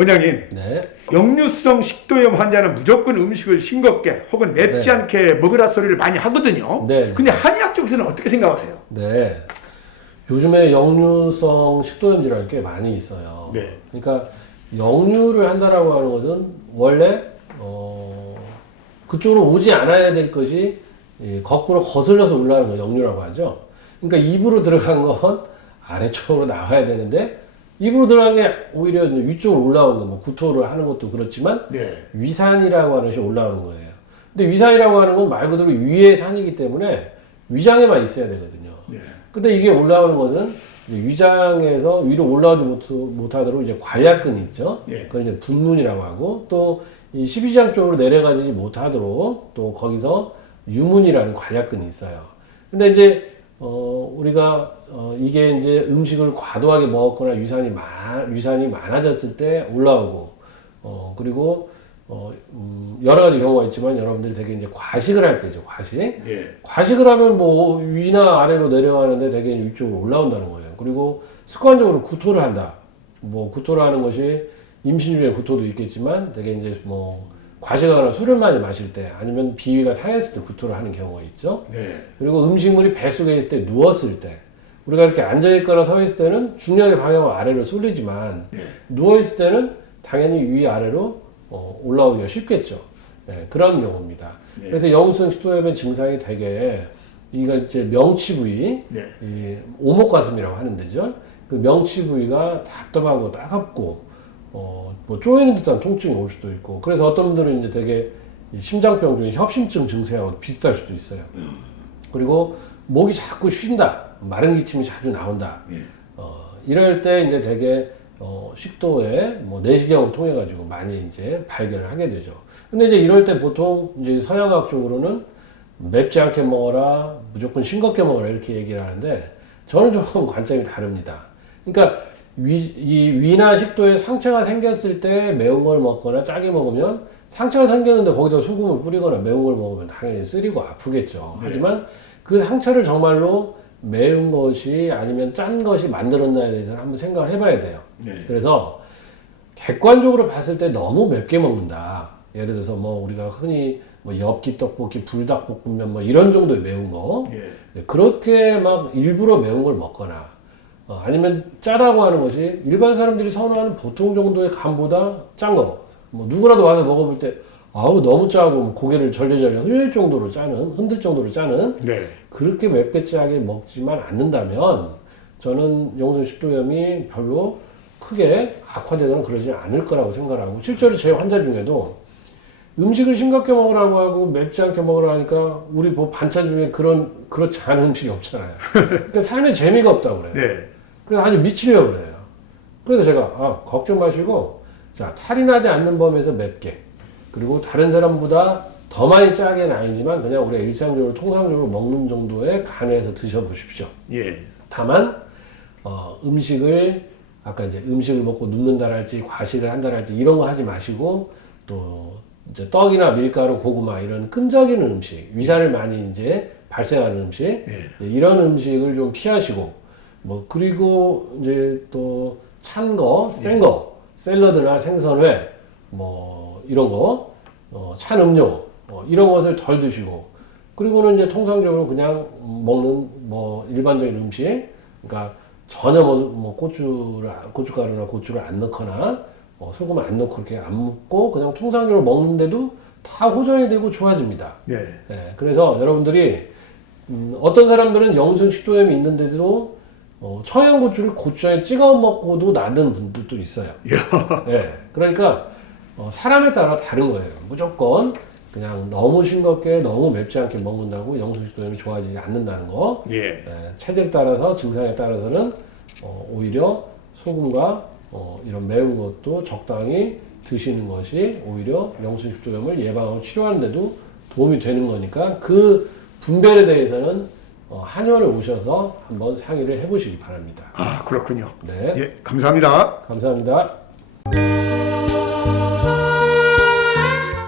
원장님, 네. 역류성 식도염 환자는 무조건 음식을 싱겁게 혹은 맵지 네. 않게 먹으라 소리를 많이 하거든요. 네. 근데 한의학 쪽에서는 어떻게 생각하세요? 네. 요즘에 역류성 식도염 질환이 꽤 많이 있어요. 네. 그러니까 역류를 한다라고 하는 것은 원래 그쪽으로 오지 않아야 될 것이 거꾸로 거슬러서 올라가는 거 역류라고 하죠. 그러니까 입으로 들어간 건 아래쪽으로 나와야 되는데 입으로 들어간 게 오히려 위쪽으로 올라오는 거, 뭐 구토를 하는 것도 그렇지만 네. 위산이라고 하는 것이 올라오는 거예요. 근데 위산이라고 하는 건 말 그대로 위의 산이기 때문에 위장에만 있어야 되거든요. 네. 근데 이게 올라오는 것은 이제 위장에서 위로 올라오지 못하도록 이제 관략근이 있죠. 예. 그걸 이제 분문이라고 하고 또 이 십이장 쪽으로 내려가지 못하도록 또 거기서 유문이라는 관략근이 있어요. 근데 이제 우리가 이게 이제 음식을 과도하게 먹었거나 위산이 많아졌을 때 올라오고 그리고 여러 가지 경우가 있지만 여러분들이 되게 이제 과식을 할 때죠. 과식. 예. 과식을 하면 뭐 위나 아래로 내려가는데 되게 위쪽으로 올라온다는 거예요. 그리고 습관적으로 구토를 한다. 뭐 구토를 하는 것이 임신 중에 구토도 있겠지만 되게 이제 뭐 과식하거나 술을 많이 마실 때 아니면 비위가 상했을 때 구토를 하는 경우가 있죠. 네. 그리고 음식물이 뱃속에 있을 때 누웠을 때 우리가 이렇게 앉아 있거나 서 있을 때는 중력의 방향은 아래로 쏠리지만 네. 누워 있을 때는 당연히 위 아래로 올라오기가 쉽겠죠. 네, 그런 경우입니다. 네. 그래서 역류성 식도염의 증상이 되게 이거 이제 명치 부위, 네. 이 오목가슴이라고 하는 데죠. 그 명치 부위가 답답하고 따갑고 뭐 쪼이는 듯한 통증이 올 수도 있고 그래서 어떤 분들은 이제 되게 심장병 중에 협심증 증세하고 비슷할 수도 있어요. 그리고 목이 자꾸 쉰다, 마른 기침이 자주 나온다. 예. 이럴 때 이제 되게 식도에 뭐 내시경을 통해 가지고 많이 이제 발견을 하게 되죠. 근데 이제 이럴 때 보통 이제 서양학적으로는 맵지 않게 먹어라, 무조건 싱겁게 먹어라 이렇게 얘기를 하는데 저는 조금 관점이 다릅니다. 그러니까 위나 식도에 상처가 생겼을 때 매운 걸 먹거나 짜게 먹으면 상처가 생겼는데 거기다 소금을 뿌리거나 매운 걸 먹으면 당연히 쓰리고 아프겠죠. 네. 하지만 그 상처를 정말로 매운 것이 아니면 짠 것이 만들었나에 대해서는 한번 생각을 해봐야 돼요. 네. 그래서 객관적으로 봤을 때 너무 맵게 먹는다. 예를 들어서 뭐 우리가 흔히 뭐 엽기 떡볶이, 불닭볶음면 뭐 이런 정도의 매운 거. 예. 그렇게 막 일부러 매운 걸 먹거나 아니면 짜다고 하는 것이 일반 사람들이 선호하는 보통 정도의 간보다 짠 거. 뭐 누구라도 와서 먹어볼 때 아우 너무 짜고 고개를 절레절레 흔들 정도로 짜는 네. 그렇게 맵게 짜게 먹지만 않는다면 저는 역류성 식도염이 별로 크게 악화되거나 그러지 않을 거라고 생각하고 실제로 제 환자 중에도 음식을 싱겁게 먹으라고 하고 맵지 않게 먹으라 하니까 우리 뭐 반찬 중에 그렇지 않은 음식이 없잖아요. 그러니까 삶에 재미가 없다고 그래요. 네. 그래서 아주 미치려고 그래요. 그래서 제가 걱정 마시고 자 탈이 나지 않는 범위에서 맵게 그리고 다른 사람보다 더 많이 짜게는 아니지만 그냥 우리가 일상적으로 통상적으로 먹는 정도의 간에서 드셔보십시오. 예. 다만 음식을 아까 이제 음식을 먹고 눕는다랄지 과식을 한다랄지 이런 거 하지 마시고 또 이제 떡이나 밀가루, 고구마 이런 끈적이는 음식, 위산을 많이 이제 발생하는 음식 예. 이런 음식을 좀 피하시고 뭐 그리고 이제 또 찬 거, 센 거, 샐러드나 생선회 뭐 이런 거, 찬 음료 이런 것을 덜 드시고 그리고는 이제 통상적으로 그냥 먹는 뭐 일반적인 음식, 그러니까 전혀 뭐 고춧가루나 고추를 안 넣거나 소금을 안 넣고 그렇게 안 먹고 그냥 통상적으로 먹는데도 다 호전이 되고 좋아집니다. 네. 예, 그래서 여러분들이 어떤 사람들은 역류성 식도염이 있는데도 청양고추를 고추장에 찍어 먹고도 나는 분들도 있어요. 예, 그러니까 사람에 따라 다른 거예요. 무조건 그냥 너무 싱겁게 너무 맵지 않게 먹는다고 역류성 식도염이 좋아지지 않는다는 거. 예. 체질에 따라서 증상에 따라서는 오히려 소금과 이런 매운 것도 적당히 드시는 것이 오히려 역류성 식도염을 예방하고 치료하는 데도 도움이 되는 거니까 그 분별에 대해서는 한의원에 오셔서 한번 상의를 해보시기 바랍니다. 아, 그렇군요. 네, 예. 감사합니다. 감사합니다.